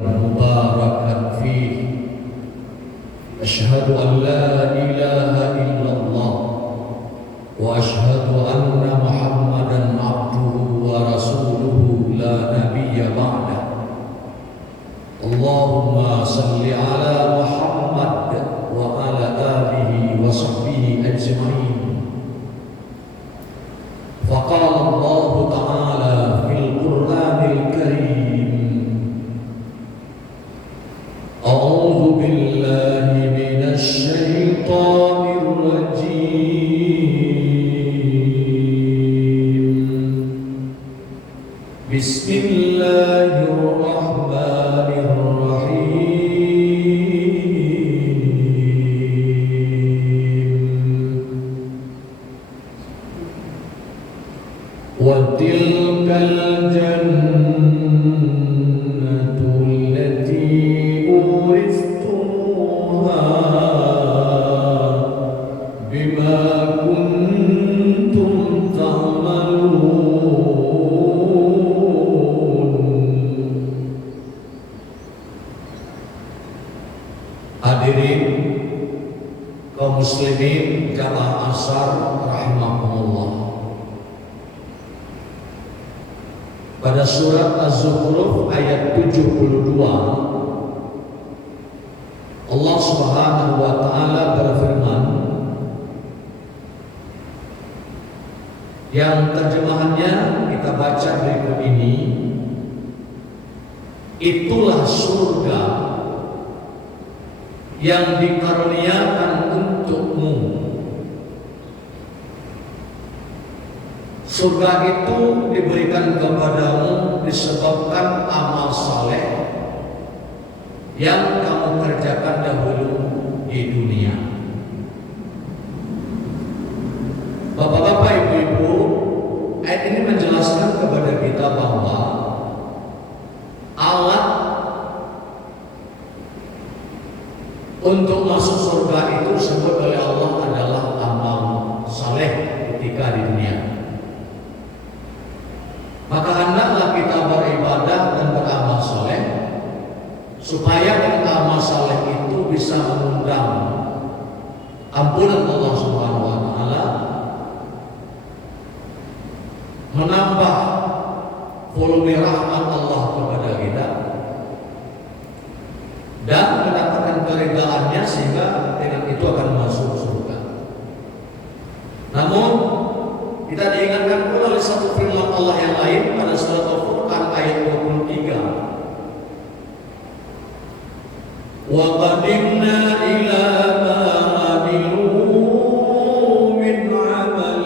مباركا فيه أشهد أن لا إله إلا الله وأشهد أن محمدا عبده ورسوله لا نبي بعده اللهم صل على محمد وعلى آله وصحبه أجمعين فقال الله تعالى في القرآن الكريم أعوذ بالله من الشيطان الرجيم بسم الله الرحمن الرحيم وتلك الجنة التي أورثتموها بما كنتم تعملون. Hadirin kaum muslimin jamaah asar rahimakumullah. Pada surat Az-Zukhruf ayat 72 Allah Subhanahu wa taala berfirman yang terjemahannya kita baca berikut ini, itulah surga yang dikaruniakan untukmu. Surga itu diberikan kepadamu disebabkan amal saleh yang kamu kerjakan dahulu di dunia. Bapak-bapak, ibu-ibu, ayat ini menjelaskan kepada kita bahwa alat untuk masuk surga itu disebut oleh Allah adalah amal saleh ketika di dunia. Maka hendaklah kita beribadah dan beramal saleh supaya dengan amal saleh itu bisa mengundang ampunan Allah Subhanahu wa taala, menambah volume rahmat Allah kepada kita dan mendapatkan keredaannya sehingga dengan itu akan masuk surga. Namun kita diingatkan pula oleh satu firman Allah yang lain pada surat Al-Furqan ayat 23. Wa qadimna ila ma 'amilu min 'amal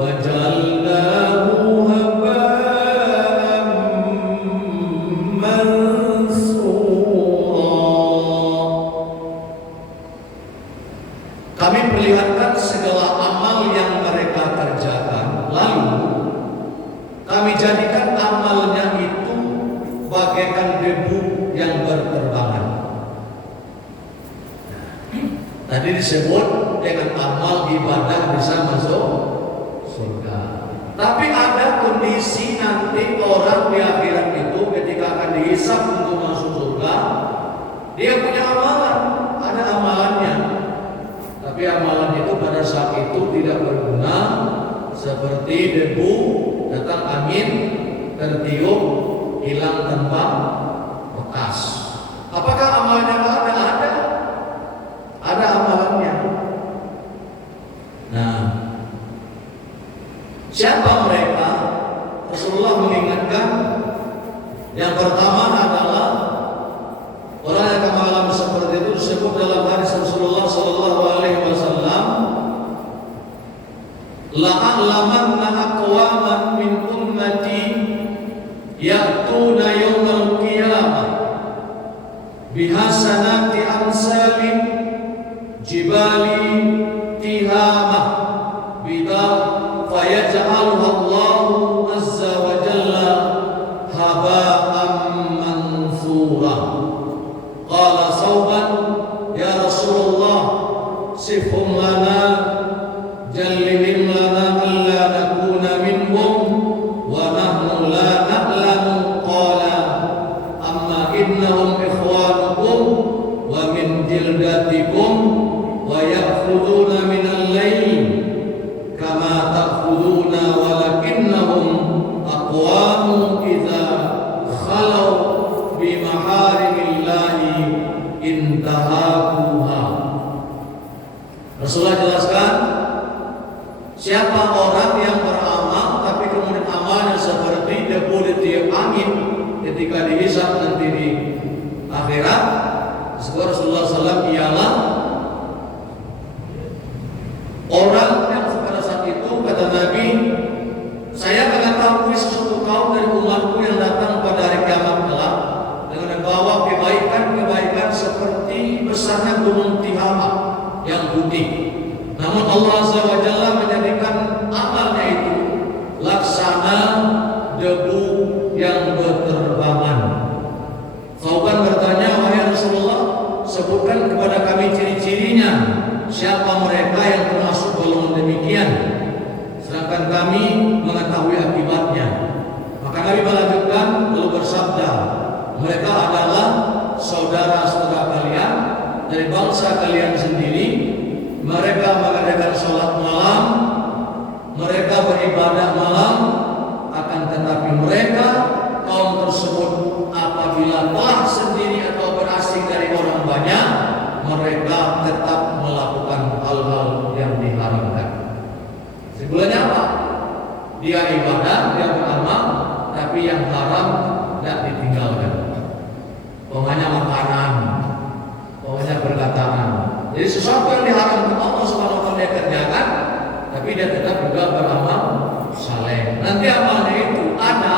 faj'alnahu haba'an mansura. Kami perlihatkan segala amal yang mereka kerjakan, lalu kami jadikan amalnya itu bagaikan debu yang berterbangan. Tadi disebut dengan amal ibadah bisa masuk surga. Tapi ada kondisi nanti orang di akhirat itu ketika akan dihisab untuk masuk surga, dia punya amalan, ada amalannya. Tapi amalan itu pada saat itu tidak berguna, seperti debu datang angin tertiup hilang tanpa bekas. Apakah amalnya ada? Ada amalannya. Nah, siapa mereka? Rasulullah mengingatkan yang pertama adalah orang yang akan mengalami seperti itu disebut dalam hadis Rasulullah sallallahu alaihi wasallam, la'alamanna aqwaman min ummati ya'tuna yawmal qiyamah bihasanati amsalin jibali tihamah bidar fayaj'aluha Allahu azza wa jalla haba'an mansura. Qala Sauban, ya Rasulullah, sifhum lana jallihim lana alla nakuna minhum wa nahnu la na'lamu. Qala amma innahum ikhwanukum wa min jildatikum wa ya'khuduna minal layl kama ta'khuduna walakinnahum aqwamu idza khalau bi maharimillahi intahakuha. Rasulullah jelaskan, siapa orang yang beramal tapi kemudian amalnya seperti debu di tiup angin ketika dihisab nanti di akhirat. Rasulullah SAW ialah orang yang pada saat itu kata Nabi, saya mengetahui sesuatu kaum dari umatku yang datang pada hari kiamat kelak dengan membawa kebaikan-kebaikan seperti besarnya gunung Tihamah yang putih. Namun Allah Azza wa Jalla menjadikan amalnya itu laksana debu yang berterbangan. Thauban bertanya, wahai Rasulullah, sebutkan kepada kami ciri-cirinya, siapa mereka yang termasuk golongan demikian, sedangkan kami mengetahui akibatnya. Maka Nabi melanjutkan lalu bersabda, mereka adalah saudara-saudara kalian dari bangsa kalian sendiri. Mereka mengadakan sholat malam, mereka beribadah malam, akan tetapi mereka kaum tersebut apabila telah sendiri atau berasing dari orang banyak, mereka tetap melakukan hal-hal yang diharamkan. Sebenarnya apa? Dia ibadah, dia beramal, tapi yang haram tidak ditinggalkan. Pokoknya makanan, pokoknya perkataan. Jadi sesuatu yang diharamkan Allah SWT dia kerjakan, tapi dia tetap juga beramal saleh. Nanti amalnya itu ada,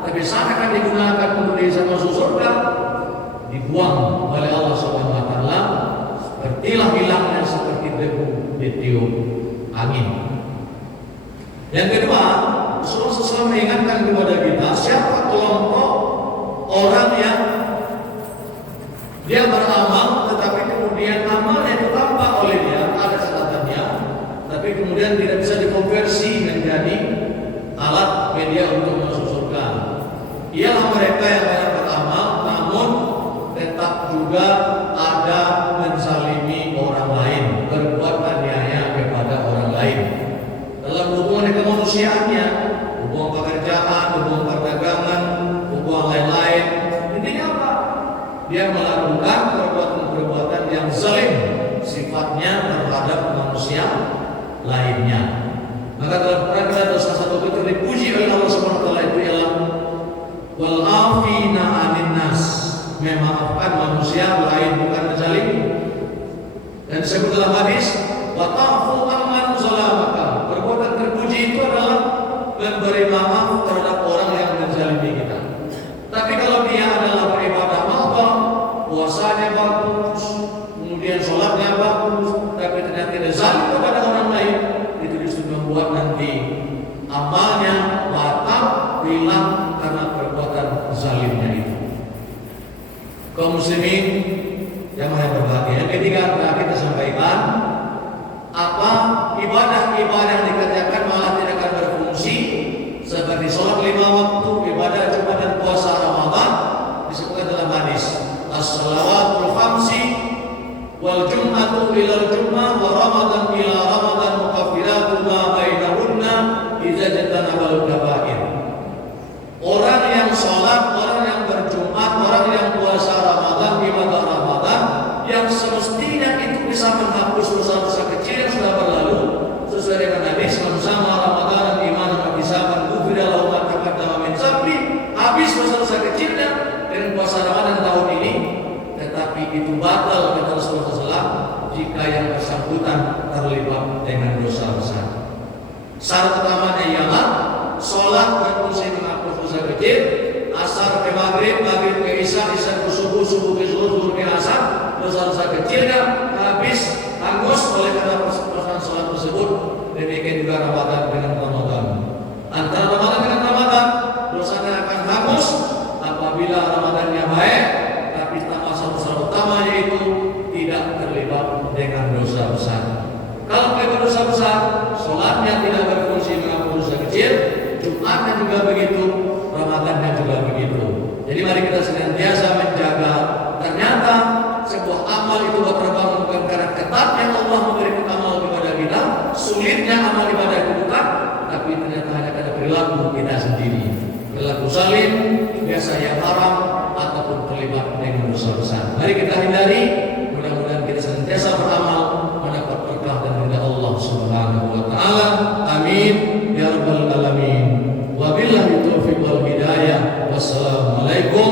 tapi sana akan digunakan untuk bisa masuk surga, dibuang oleh Allah SWT. Sepertilah hilangnya seperti debu ditiup angin. Yang kedua, Rasulullah SAW mengingatkan kepada kita, siapa kelompok orang yang dia beramal tetapi kemudian amalnya ditambah oleh dia, ada catatannya, tapi kemudian tidak bisa dikonversi menjadi alat media untuk masuk surga. Ialah mereka yang banyak beramal namun tetap juga ada menzalimi orang lain, berbuat aniaya kepada orang lain dalam hubungan kemanusiaannya, hubungan pekerjaan, hubungan perdagangan, hubungan lain-lain. Intinya apa? Dia melakukan perbuatan-perbuatan yang zalim sifatnya terhadap manusia lainnya. Maka dalam Quran ada salah satu fitur dipuji oleh Allah Subhanahu wa taala itu ialah wal afina 'anil nas, memaafkan manusia lain bukan menzalim. Dan disebut dalam hadis wa ta'fu amman zalamaka, perbuatan terpuji itu adalah memberi maaf terhadap orang yang menzalimi kita. Tapi kalau dia adalah beribadah mahdoh, puasanya bagus, kemudian sholatnya bagus, tapi ternyata tidak zalim kepada orang lain, itu justru membuat nanti amalnya batal, hilang karena perbuatan zalimnya itu. Kaum muslimin yang berbahagia. Yang ketiga telah kita sampaikan, apa ibadah-ibadah yang dikerjakan malah tidak akan berfungsi, seperti sholat 5 waktu, ibadah Jumat dan puasa Ramadan disebutkan dalam hadis as-salawatul khamsi wal jum'atu ilal jum'ah wa ramadan ila ramadan mukaffiratu ma bainahunna idza jatanabal kabair. Orang yang sholat, orang yang berjumat, orang yang puasa Ramadan, ibadah Ramadan, yang semestinya itu bisa menghapus dosa-dosa kecil yang sudah berlalu, sesuai dengan hadis sama Ramadan iman dan ihsanan ghufira lahu ma taqaddama min dzambi, habis dosa-dosa kecilnya dengan puasa Ramadan tahun ini. Tetapi itu batal kata Rasulullah SAW jika yang bersangkutan terlibat dengan dosa besar. Syarat utamanya ialah sholat berfungsi menghapus dosa kecil, asar ke maghrib, maghrib ke isya, isya ke subuh, subuh ke zuhur, zuhur ke asar, dosa-dosa kecilnya habis hangus oleh karena pelaksanaan sholat tersebut. Demikian juga Ramadan dengan Ramadan. Antara Ramadan dengan Ramadan, dosanya akan hangus apabila Ramadannya baik, tapi masalah utamanya itu tidak terlibat dengan dosa besar. Kalau terlibat dosa besar, sholatnya tidak berfungsi menghapus dosa kecil, Jumatnya juga begitu, Ramadannya juga begitu. Jadi mari mari kita senantiasa menjaga. Ternyata sebuah amal itu terbangun bukan karena ketatnya Allah memberikan amal kepada kita, sulitnya amal ibadah itu bukan, tapi ternyata hanya karena perilaku kita sendiri. Perilaku zalim, biasa yang haram, ataupun terlibat dengan dosa besar. Mari kita hindari. Mudah-mudahan kita senantiasa beramal mendapat berkah dan ridha Allah Subhanahu wa taala. Amin ya rabbal alamin. Wabillahi taufiq wal hidayah. Wassalamualaikum